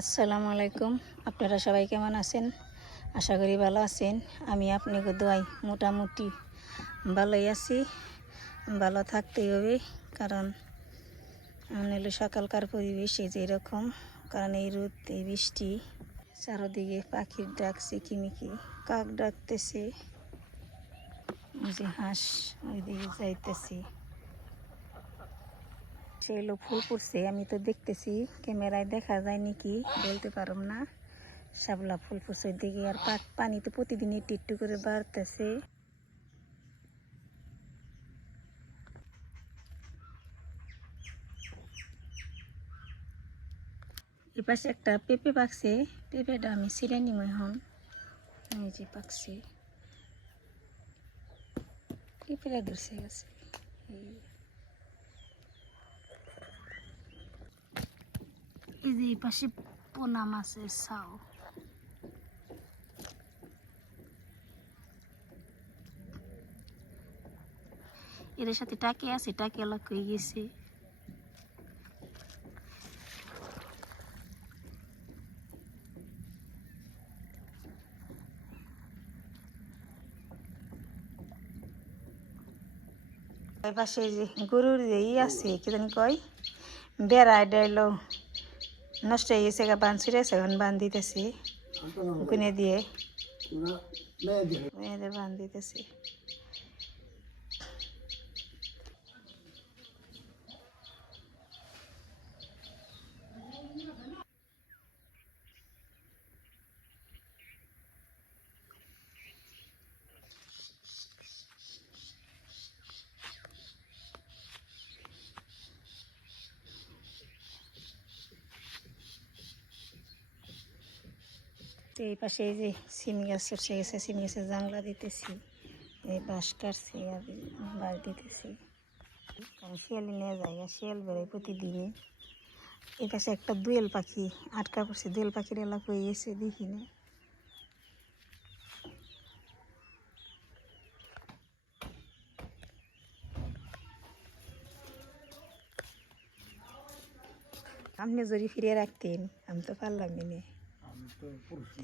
আসসালামু আলাইকুম। আপনারা সবাই কেমন আছেন? আশা করি ভালো আছেন। আমি আপনাকে দোয়াই, মোটামুটি ভালোই আছি। ভালো থাকতেই হবে, কারণ হলো সকালকার পরিবেশ এই যে এরকম, কারণ এই রোদ এই বৃষ্টি, চারদিকে পাখির ডাকছে কিমিকি কাক ডাকতেছে যে হাঁস ওইদিকে যাইতেছি। সে এলো ফুল ফুটছে আমি তো দেখতেছি, ক্যামেরায় দেখা যায় নাকি, বলতে পারম না। শাপলা ফুল ফুটছে ওইদিকে, আর পানি তো প্রতিদিন একটু একটু করে বাড়তেছে। এ পাশে একটা পেঁপে পাকছে, পেঁপেটা আমি ছিঁড়ে নিব এখন। এই যে পাকছে। পেঁপেটা ধরছে গেছে। এই। এই যে এই পাশে পোনা মাছের ছাও এদের সাথে টাকে আছে টাকে আলাক হয়ে গেছে এই পাশে এই যে গরুর যে ই আছে কি জানি কয় বেড়া এটা এলো নষ্ট হয়ে গেছে বান ছিঁড়েছে এখন বান দিতেছি দিয়ে মেয়েদের বান দিতেছি তো এই পাশে এই যে সিম গাছ চড়ছে গেছে সিম গাছের জাংলা দিতেছি এই বাঁশ কাটছে আর বাঁশ দিতেছি। কারণ শিয়ালি নিয়ে যায় শিয়াল বেরোয় প্রতিদিনই এই পাশে একটা দুয়েল পাখি আটকা পড়ছে, দুয়েল পাখির এলাকা হয়ে গেছে দেখি না। আপনি যদি ফিরিয়ে রাখতেন, আমি তো পারলাম না।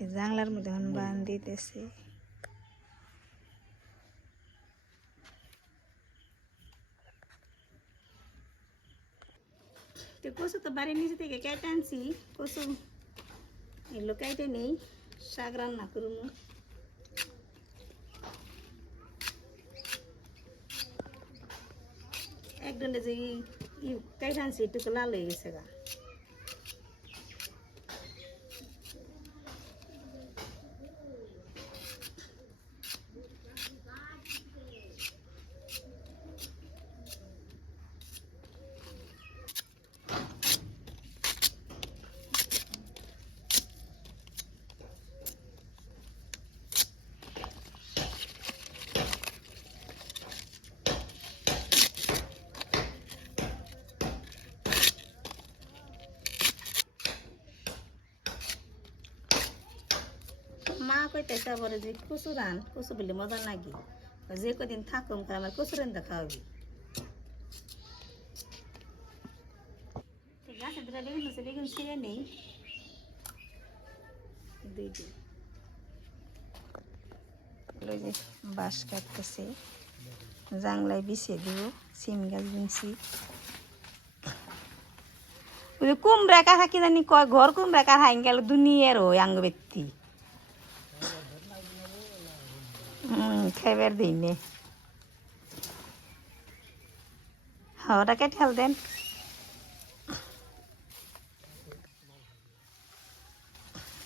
এই জানলার মধ্যে এখন বান দিতেছে। তো কচু তো বাড়ির নিচে থেকে কেটে আনছি। কচু এগুলো কেটে নেই, শাক রান্না করুন। একদলে যে কেটে আনছি, একটু লাল হয়ে গেছে গা। কইতেছে বলে যে কচু রান কচু বলে মজা লাগে। যে কদিন থাকুম আমার কচু রান দেখা হবে। গাছে দুটা বেগুন আছে বেগুন ছিঁড়ে নেই। দুইটি যে বাঁশ কাটতেছে। জাংলায় বিছিয়ে দিব সিম গাছ বুনছি। কুমড়া কাঠা কি জানি কয় ঘর কুমড়া কাঠা গেল দুনিয়ার ওই আঙ্গ ব্যক্তি খাইবার দিই নে। ওটা কেটে হাল দেন।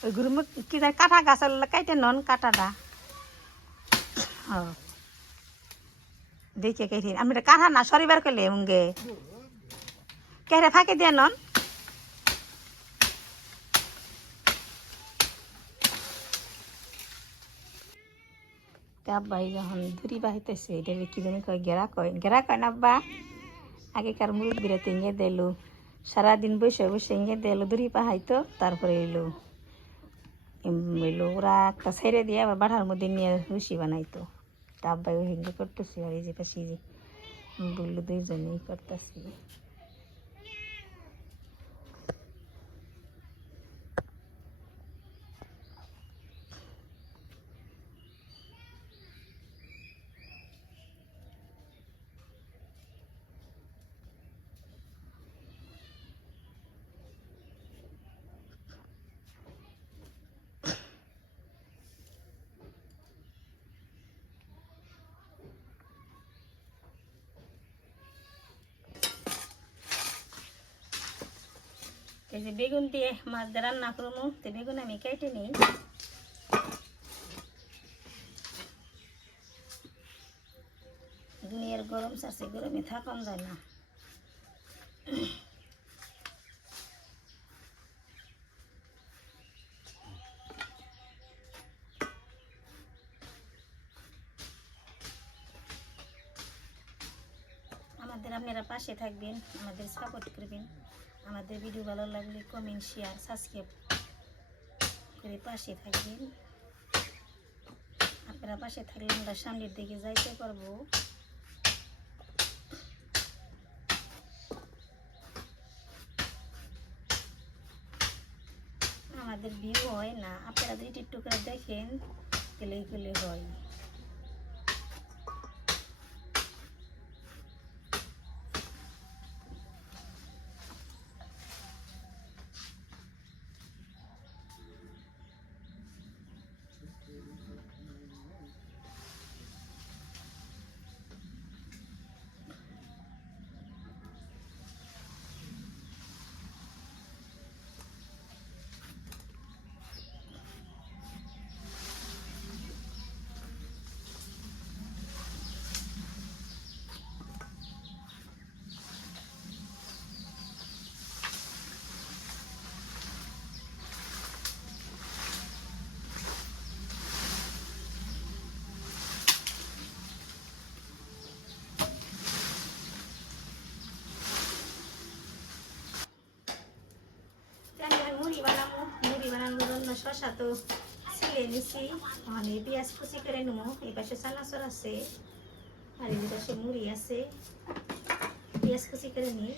ওই গুরু কি কাঠা গাছ কাইটে নন কাটাটা হ্যাঁ দেখে, কেটে আমি কাঠা না শনিবার করলে মুঙ্গে কেটে ফাঁকে দিয়ে নন। আব্বাই যখন ধুরি বাহিতেছে, এটা কি জানি কয়, গেরা কয় গেরা কয় না আব্বা আগেকার মুরব্বীরা তো ইঙে দিল, সারাদিন বসে বসে ইঙে দিল, ধুরি পাহাইতো তারপরে এলো এলো, ওরা একটা ছেড়ে দিয়ে আবার বাড়ার মধ্যে নিয়ে রুসি বানাইতো। তা আব্বাই হিঙ্গে করতেছি, আর এই যে পাশে বলল দুইজনেই করতেছি। এই যে বেগুন দিয়ে মাছ দিয়ে রান্না করব। তো বেগুন আমি কেটে নিই। দুনিয়ার গরম চাষে গরমে থাকান যায় না। আমাদের আপনারা পাশে থাকবেন, আমাদের সাপোর্ট করবেন। আমাদের ভিডিও ভালো লাগলে কমেন্ট শেয়ার সাবস্ক্রাইব করে পাশে থাকবেন। আপনারা পাশে থাকলে আমরা সামনের দিকে যাইতে পারব। আমাদের ভিউ হয় না। আপনারা যদি একটু করে দেখেন তাহলে এগুলো হয় আমি এখন মুড়ি বানাবো মুড়ি বানানোর জন্য শশা তো ছিলে নিছি মানে পেঁয়াজ কুচি করে নেব এই পাশে চানাচুর আছে আর এই পাশে মুড়ি আছে, পেঁয়াজ কুচি করে নিই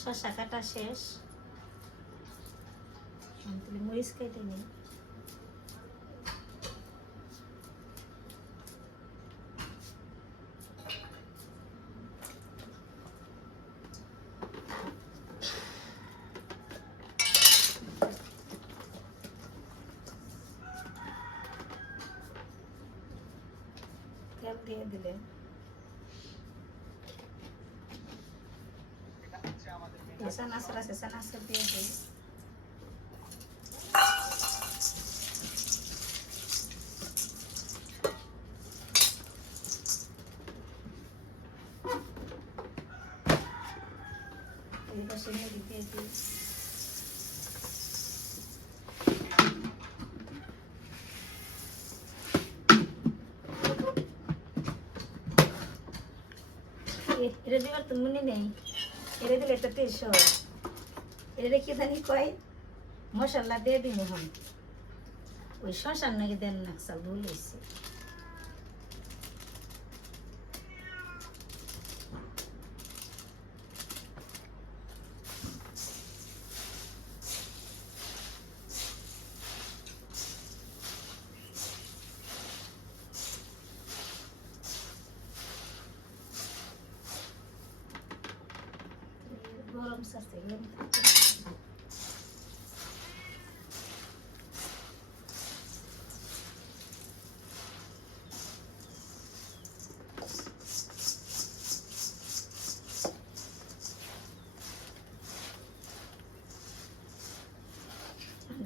শশা কাটা শেষ। মরিচ কেটে নিই তেল দিয়ে দিলেন চানাচুর আছে চানাচুর দিয়ে দিই এই পাশে মুড়ি দিয়ে দিই এ- এটা দিবার তো এটা দিলে একটা টেস্ট হয় এটা কি জানি কয় মশলা দিয়ে দিন হন ওই শ্মশান নাকি দেন নাকসাল ভুল হয়েছে vamos fazer.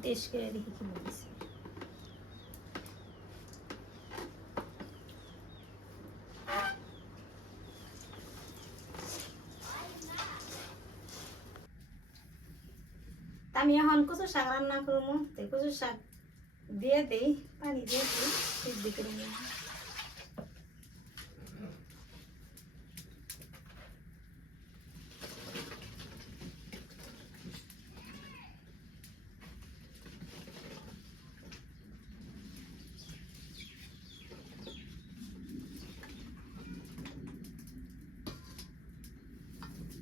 Deixa que ele rique. আমি এখন কচু শাক রান্না করব। তো কচু শাক দিয়ে দিই, পানি দিয়ে দিই, সিদ্ধ করে নিই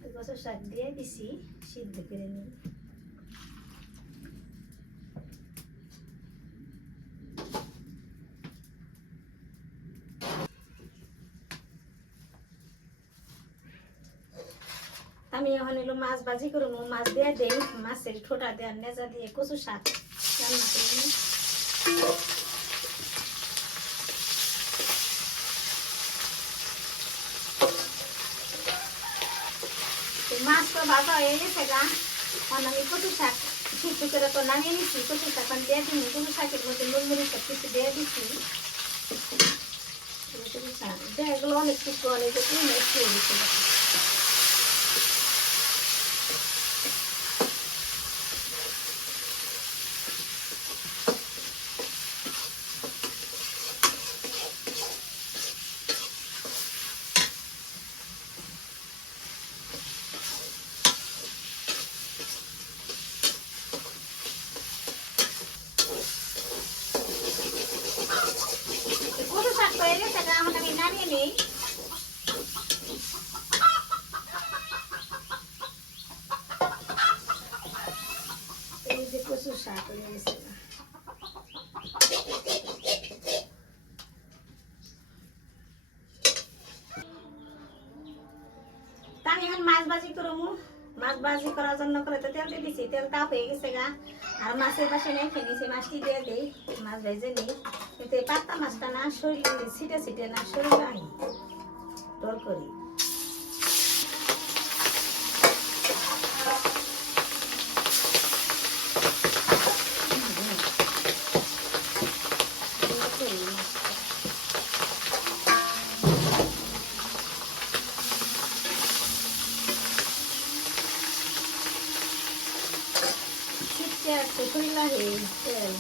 তো কচু শাক দিয়ে দিছি, সিদ্ধ করে নিই। আমি এখন এলো মাছ ভাজি করব, মাছ দিয়ে দেই, মাছের ঠোঁটা দেওয়ার নেজা দিয়ে কচু শাক রান্না করব। তো মাছ তো ভাজা হয়ে গেছে গা। এখন আমি কচু শাক সিদ্ধ করে তো নামিয়ে নিচ্ছি কচু শাক আমি দিয়ে দিই কচু শাকের মধ্যে নুন মরিচ সব কিছু দিয়ে দিচ্ছি এগুলো অনেক কিছু অনেক একটু একটু দিচ্ছি কচু শাক হয়ে গেছে গা এখন আমি নামিয়ে নিই এই যে কচু শাক হয়ে গেছে গা। তা আমি এখন মাছ ভাজি করব মাছ ভাজি করার দিয়ে দিছি তেল তাপ হয়ে গেছে গা আর মাছের পাশে রেখে নিছি মাছটি দিয়ে দিই মাছ ভেজে নিই কিন্তু এই পাত্তা মাছটা না শরীরে ছিটে ছিটে না শরীরে আনি ডর করি ডর করি মাছটা। ছিটকে আছে শরীরে তেল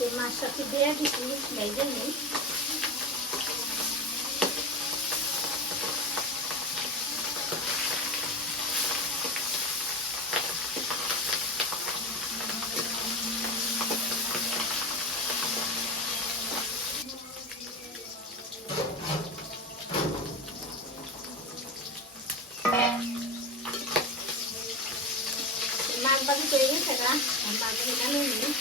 এই মাছটাকে দিয়ে দিচ্ছি ভেজে নিই মাছ বাজি করে গেছে গা মাছ বাজি নামিয়ে নিই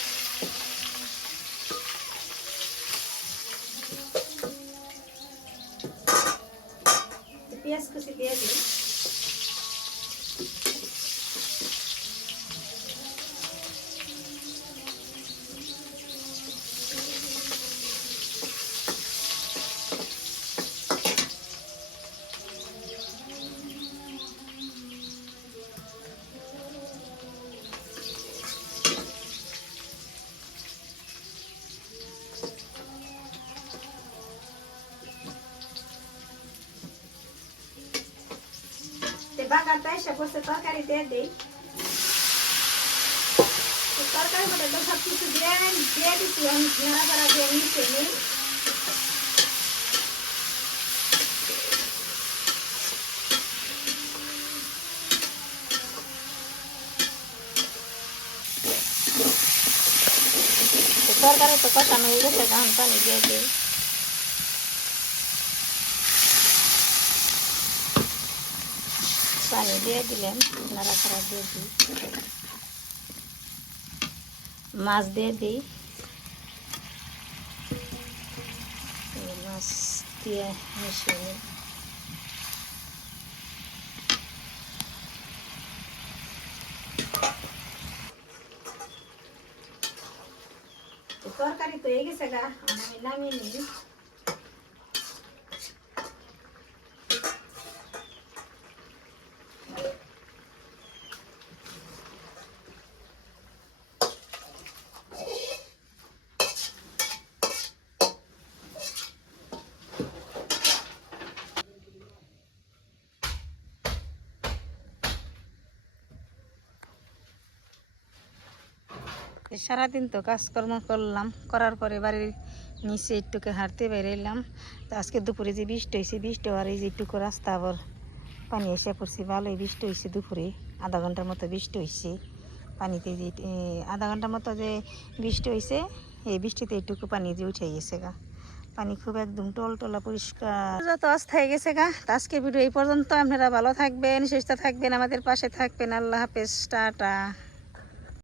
এসে বসে তরকারি দিয়ে দিই তো তরকারি মধ্যে তো সব কিছু দিয়ে দিয়ে দিচ্ছি আমি নাড়াচাড়া দিয়ে নিচে নিই তো তরকারি তো কষানো হয়ে গেছে ধান পানি দিয়ে দিই পানি দিয়ে দিলেন, নাড়াচাড়া দিয়ে দিই। মাছ দিয়ে দিই। মাছ দিয়ে মিশিয়ে তরকারি তো হয়ে গেছে গা, আমি নামিয়ে নিই। সারাদিন তো কাজকর্ম করলাম, করার পরে বাড়ির নিচে একটুকে হাঁটতে বেরোলাম তো আজকে দুপুরে যে বৃষ্টি হয়েছে বৃষ্টি হওয়ার এই যে একটুকু রাস্তা আবার পানি এসে পড়ছে, ভালোই বৃষ্টি হয়েছে দুপুরে, আধা ঘণ্টার মতো বৃষ্টি হয়েছে পানিতে যে আধা ঘণ্টার মতো যে বৃষ্টি হয়েছে এই বৃষ্টিতে একটুকু পানি যে উঠে গেছে গা। পানি খুব একদম টল টলটলা পরিষ্কার। যত অস্থায়ী গেছে গা। আজকে ভিডিও এই পর্যন্ত। আপনারা ভালো থাকবেন, সুস্থ থাকবেন, আমাদের পাশে থাকবেন। আল্লাহ হাফেজ। টাটা।